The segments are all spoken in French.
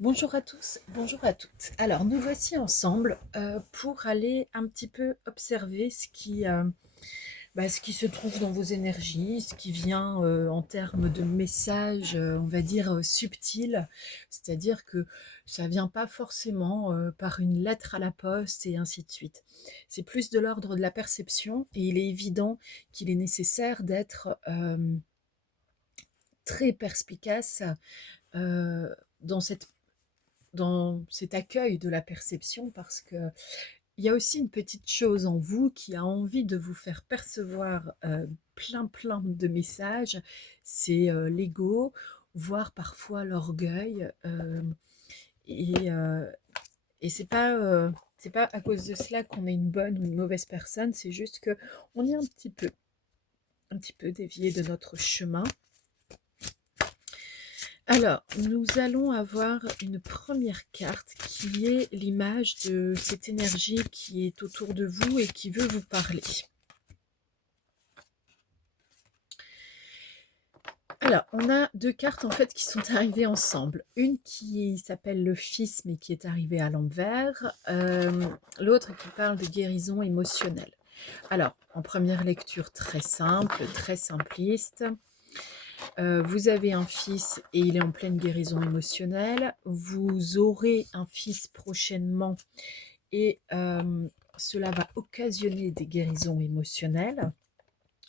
Bonjour à tous, bonjour à toutes. Alors, nous voici ensemble pour aller un petit peu observer ce qui se trouve dans vos énergies, ce qui vient en termes de messages, on va dire, subtils. C'est-à-dire que ça vient pas forcément par une lettre à la poste et ainsi de suite. C'est plus de l'ordre de la perception et il est évident qu'il est nécessaire d'être très perspicace euh, dans dans cet accueil de la perception parce que il y a aussi une petite chose en vous qui a envie de vous faire percevoir plein de messages, c'est l'ego, voire parfois l'orgueil, et, euh, et c'est pas à cause de cela qu'on est une bonne ou une mauvaise personne, c'est juste que on est un petit peu dévié de notre chemin. Alors, nous allons avoir une première carte qui est l'image de cette énergie qui est autour de vous et qui veut vous parler. Alors, on a deux cartes en fait qui sont arrivées ensemble. Une qui s'appelle le fils mais qui est arrivée à l'envers. L'autre qui parle de guérison émotionnelle. Alors, en première lecture très simple, très simpliste. Vous avez un fils et il est en pleine guérison émotionnelle. Vous aurez un fils prochainement et cela va occasionner des guérisons émotionnelles.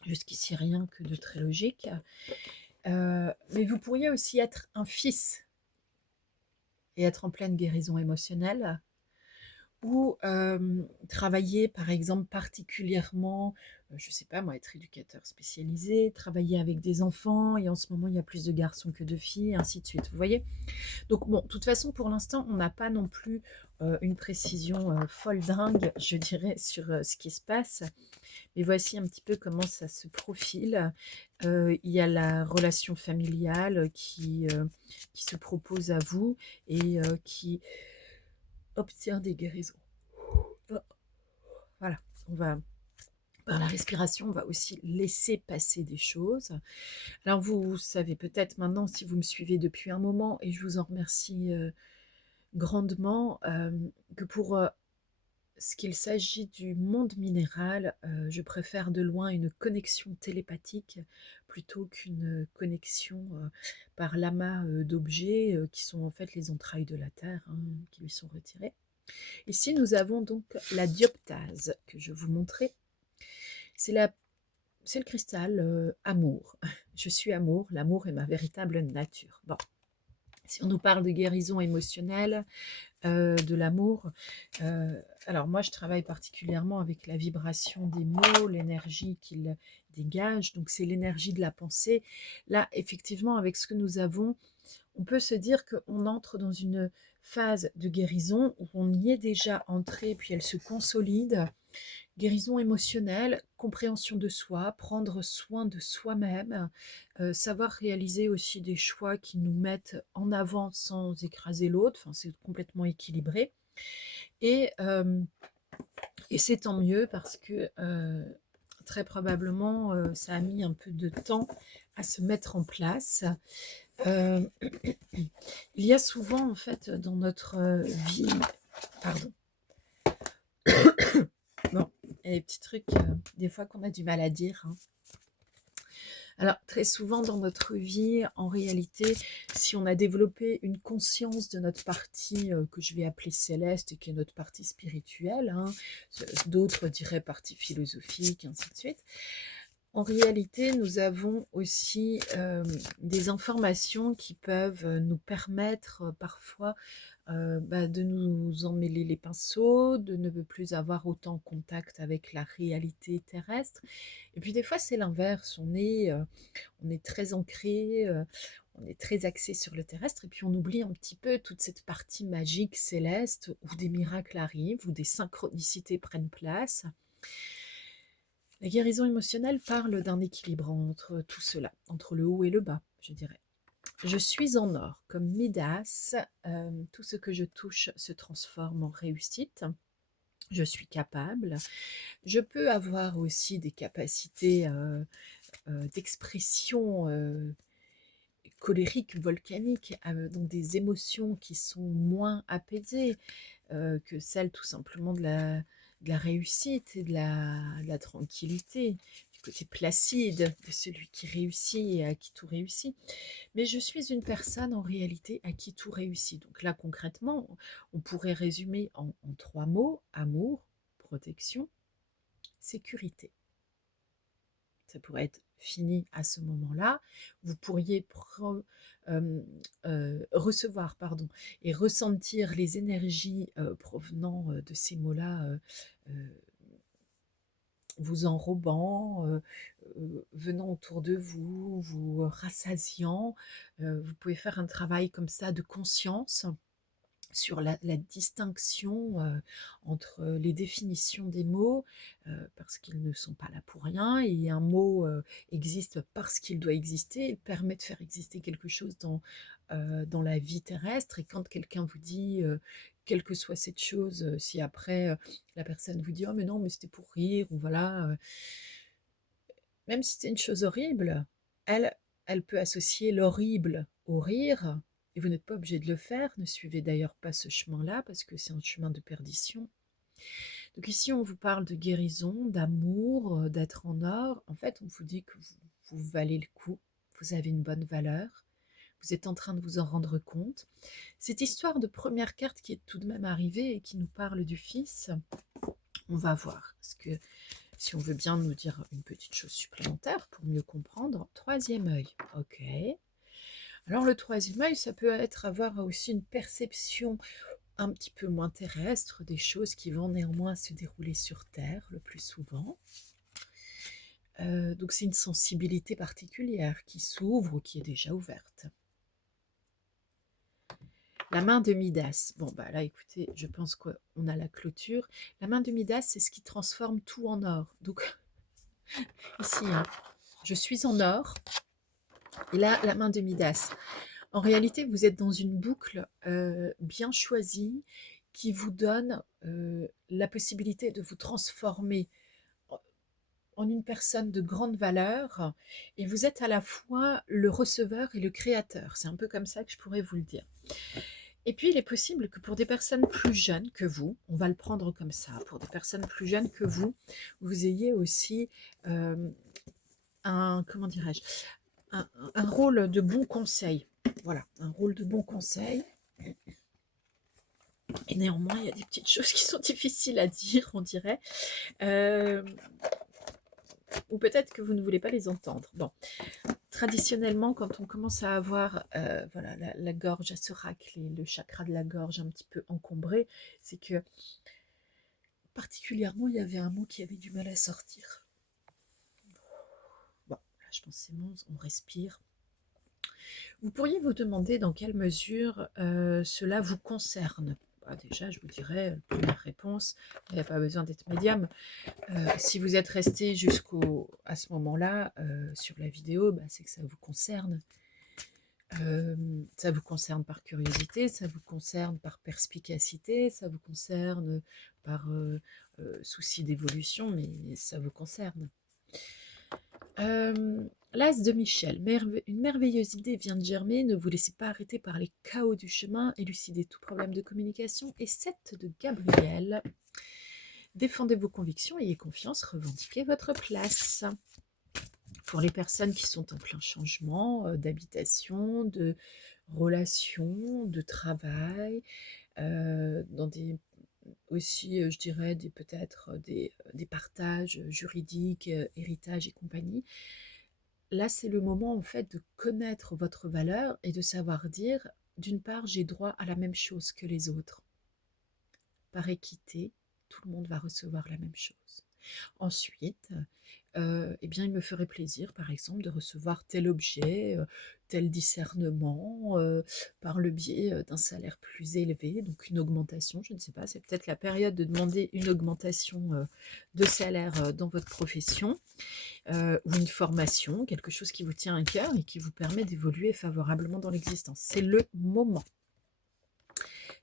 Jusqu'ici, rien que de très logique. Mais vous pourriez aussi être un fils et être en pleine guérison émotionnelle ou travailler par exemple particulièrement, je ne sais pas moi, être éducateur spécialisé, travailler avec des enfants et en ce moment il y a plus de garçons que de filles et ainsi de suite, vous voyez. Donc bon, de toute façon pour l'instant on n'a pas non plus une précision folle dingue, je dirais, sur ce qui se passe. Mais voici un petit peu comment ça se profile. Il y a la relation familiale qui se propose à vous et qui obtient des guérisons. Voilà, on va par la respiration, on va aussi laisser passer des choses. Alors vous savez peut-être maintenant, si vous me suivez depuis un moment, et je vous en remercie grandement, que pour ce qu'il s'agit du monde minéral, je préfère de loin une connexion télépathique plutôt qu'une connexion par l'amas d'objets qui sont en fait les entrailles de la Terre, hein, qui lui sont retirées. Ici, nous avons donc la dioptase que je vous montrais. C'est la c'est le cristal amour. Je suis amour, l'amour est ma véritable nature. Bon, si on nous parle de guérison émotionnelle, de l'amour. Alors moi, je travaille particulièrement avec la vibration des mots, l'énergie qu'ils dégagent. Donc c'est l'énergie de la pensée. Là, effectivement, avec ce que nous avons, on peut se dire qu'on entre dans une phase de guérison où on y est déjà entré, puis elle se consolide. Guérison émotionnelle, compréhension de soi, prendre soin de soi-même, savoir réaliser aussi des choix qui nous mettent en avant sans écraser l'autre, enfin, c'est complètement équilibré. Et, euh, et c'est tant mieux parce que très probablement ça a mis un peu de temps à se mettre en place. Euh, il y a souvent en fait dans notre vie, pardon, bon, il y a des petits trucs des fois qu'on a du mal à dire, hein. Alors, très souvent dans notre vie, en réalité, si on a développé une conscience de notre partie que je vais appeler céleste et qui est notre partie spirituelle, hein, d'autres diraient partie philosophique, ainsi de suite, en réalité, nous avons aussi des informations qui peuvent nous permettre parfois de nous emmêler les pinceaux, de ne plus avoir autant contact avec la réalité terrestre. Et puis des fois, c'est l'inverse. On est très ancré, on est très axé sur le terrestre, et puis on oublie un petit peu toute cette partie magique céleste où des miracles arrivent, où des synchronicités prennent place. La guérison émotionnelle parle d'un équilibre entre tout cela, entre le haut et le bas, je dirais. Je suis en or, comme Midas, tout ce que je touche se transforme en réussite. Je suis capable. Je peux avoir aussi des capacités d'expression colériques, volcaniques, donc des émotions qui sont moins apaisées que celles tout simplement de la réussite et de la tranquillité, du côté placide de celui qui réussit et à qui tout réussit. Mais je suis une personne en réalité à qui tout réussit. Donc là, concrètement, on pourrait résumer en 3 mots: amour, protection, sécurité. Ça pourrait être fini à ce moment-là. Vous pourriez recevoir et ressentir les énergies provenant de ces mots-là, euh, vous enrobant, venant autour de vous, vous rassasiant. Vous pouvez faire un travail comme ça de conscience sur la distinction entre les définitions des mots, parce qu'ils ne sont pas là pour rien, et un mot existe parce qu'il doit exister, il permet de faire exister quelque chose dans la vie terrestre, et quand quelqu'un vous dit, quelle que soit cette chose, si après la personne vous dit: «Oh mais non, mais c'était pour rire», ou voilà, même si c'est une chose horrible, elle, elle peut associer l'horrible au rire, et vous n'êtes pas obligé de le faire. Ne suivez d'ailleurs pas ce chemin-là, parce que c'est un chemin de perdition. Donc ici, on vous parle de guérison, d'amour, d'être en or. En fait, on vous dit que vous valez le coup, vous avez une bonne valeur, vous êtes en train de vous en rendre compte. Cette histoire de première carte qui est tout de même arrivée et qui nous parle du fils, on va voir. Parce que si on veut bien nous dire une petite chose supplémentaire pour mieux comprendre, troisième œil, ok. Alors le troisième œil, ça peut être avoir aussi une perception un petit peu moins terrestre des choses qui vont néanmoins se dérouler sur Terre le plus souvent. Donc c'est une sensibilité particulière qui s'ouvre ou qui est déjà ouverte. La main de Midas. Bon, bah là, écoutez, je pense qu'on a la clôture. La main de Midas, c'est ce qui transforme tout en or. Donc, ici, hein, je suis en or. Et là, la main de Midas. En réalité, vous êtes dans une boucle bien choisie qui vous donne la possibilité de vous transformer en une personne de grande valeur. Et vous êtes à la fois le receveur et le créateur. C'est un peu comme ça que je pourrais vous le dire. Et puis, il est possible que pour des personnes plus jeunes que vous, on va le prendre comme ça, pour des personnes plus jeunes que vous ayez aussi comment dirais-je, un rôle de bon conseil. Voilà, un rôle de bon conseil. Et néanmoins, il y a des petites choses qui sont difficiles à dire, on dirait. Ou peut-être que vous ne voulez pas les entendre. Bon, traditionnellement, quand on commence à avoir voilà, la gorge à se racler, le chakra de la gorge un petit peu encombré, c'est que particulièrement, il y avait un mot qui avait du mal à sortir. Bon, là, je pense que c'est bon, on respire. Vous pourriez vous demander dans quelle mesure cela vous concerne. Bah, déjà, je vous dirais, première réponse, il n'y a pas besoin d'être médium. Si vous êtes resté à ce moment-là sur la vidéo, bah, c'est que ça vous concerne. Ça vous concerne par curiosité, ça vous concerne par perspicacité, ça vous concerne par souci d'évolution, mais ça vous concerne. L'As de Michel, une merveilleuse idée vient de germer, ne vous laissez pas arrêter par les chaos du chemin, élucidez tout problème de communication. Et 7 de Gabriel, défendez vos convictions, ayez confiance, revendiquez votre place. Pour les personnes qui sont en plein changement d'habitation, de relations, de travail, dans aussi, je dirais, peut-être des partages juridiques, héritage et compagnie. Là, c'est le moment en fait de connaître votre valeur et de savoir dire, d'une part, j'ai droit à la même chose que les autres. Par équité, tout le monde va recevoir la même chose. Ensuite, eh bien, il me ferait plaisir, par exemple, de recevoir tel objet, tel discernement, par le biais d'un salaire plus élevé, donc une augmentation, je ne sais pas, c'est peut-être la période de demander une augmentation de salaire dans votre profession, ou une formation, quelque chose qui vous tient à cœur et qui vous permet d'évoluer favorablement dans l'existence. C'est le moment.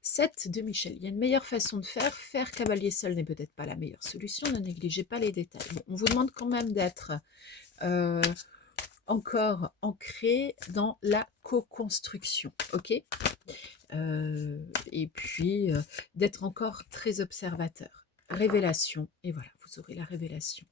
7 de Michel. Il y a une meilleure façon de faire. Faire cavalier seul n'est peut-être pas la meilleure solution. Ne négligez pas les détails. Bon, on vous demande quand même d'être encore ancré dans la co-construction, ok? Et puis d'être encore très observateur. Révélation, et voilà, vous aurez la révélation.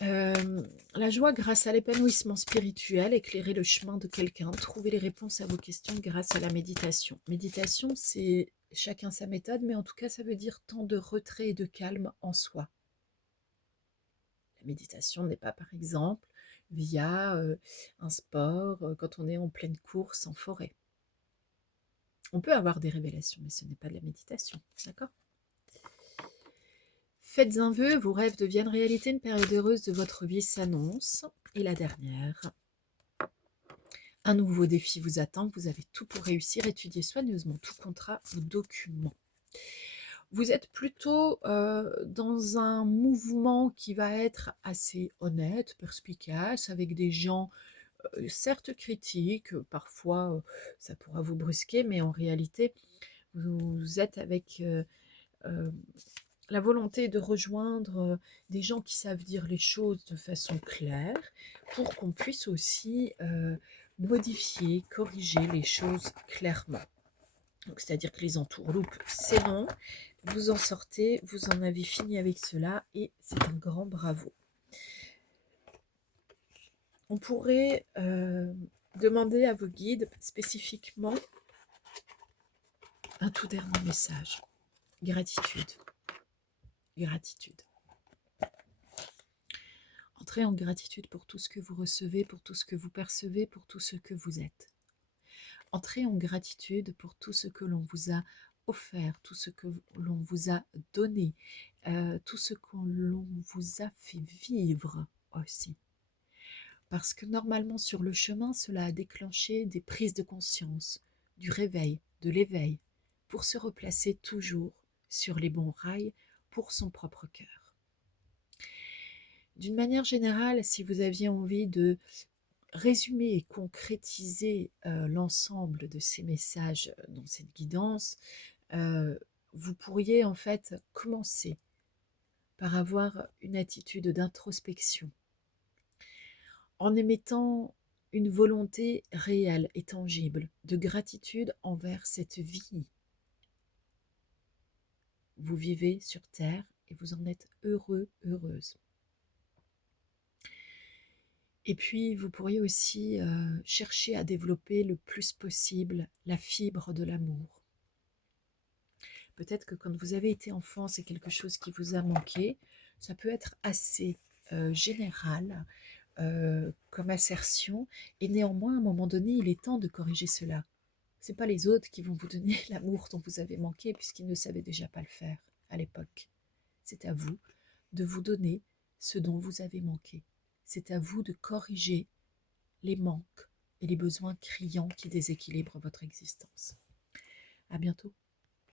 La joie grâce à l'épanouissement spirituel, éclairer le chemin de quelqu'un, trouver les réponses à vos questions grâce à la méditation. Méditation, c'est chacun sa méthode, mais en tout cas, ça veut dire temps de retrait et de calme en soi. La méditation n'est pas, par exemple, via un sport, quand on est en pleine course en forêt. On peut avoir des révélations, mais ce n'est pas de la méditation, d'accord? Faites un vœu, vos rêves deviennent réalité, une période heureuse de votre vie s'annonce. Et la dernière, un nouveau défi vous attend, vous avez tout pour réussir, étudiez soigneusement tout contrat ou document. Vous êtes plutôt dans un mouvement qui va être assez honnête, perspicace, avec des gens certes critiques, parfois ça pourra vous brusquer, mais en réalité, vous êtes avec la volonté de rejoindre des gens qui savent dire les choses de façon claire, pour qu'on puisse aussi modifier, corriger les choses clairement. C'est-à-dire que les entourloupes, c'est non, vous en sortez, vous en avez fini avec cela, et c'est un grand bravo. On pourrait demander à vos guides spécifiquement un tout dernier message. Gratitude. Gratitude. Entrez en gratitude pour tout ce que vous recevez, pour tout ce que vous percevez, pour tout ce que vous êtes. Entrez en gratitude pour tout ce que l'on vous a offert, tout ce que l'on vous a donné, tout ce que l'on vous a fait vivre aussi. Parce que normalement sur le chemin, cela a déclenché des prises de conscience, du réveil, de l'éveil, pour se replacer toujours sur les bons rails pour son propre cœur. D'une manière générale, si vous aviez envie de résumer et concrétiser l'ensemble de ces messages dans cette guidance, vous pourriez en fait commencer par avoir une attitude d'introspection en émettant une volonté réelle et tangible de gratitude envers cette vie. Vous vivez sur Terre et vous en êtes heureux, heureuse. Et puis, vous pourriez aussi chercher à développer le plus possible la fibre de l'amour. Peut-être que quand vous avez été enfant, c'est quelque chose qui vous a manqué. Ça peut être assez général comme assertion. Et néanmoins, à un moment donné, il est temps de corriger cela. Ce n'est pas les autres qui vont vous donner l'amour dont vous avez manqué, puisqu'ils ne savaient déjà pas le faire à l'époque. C'est à vous de vous donner ce dont vous avez manqué. C'est à vous de corriger les manques et les besoins criants qui déséquilibrent votre existence. À bientôt.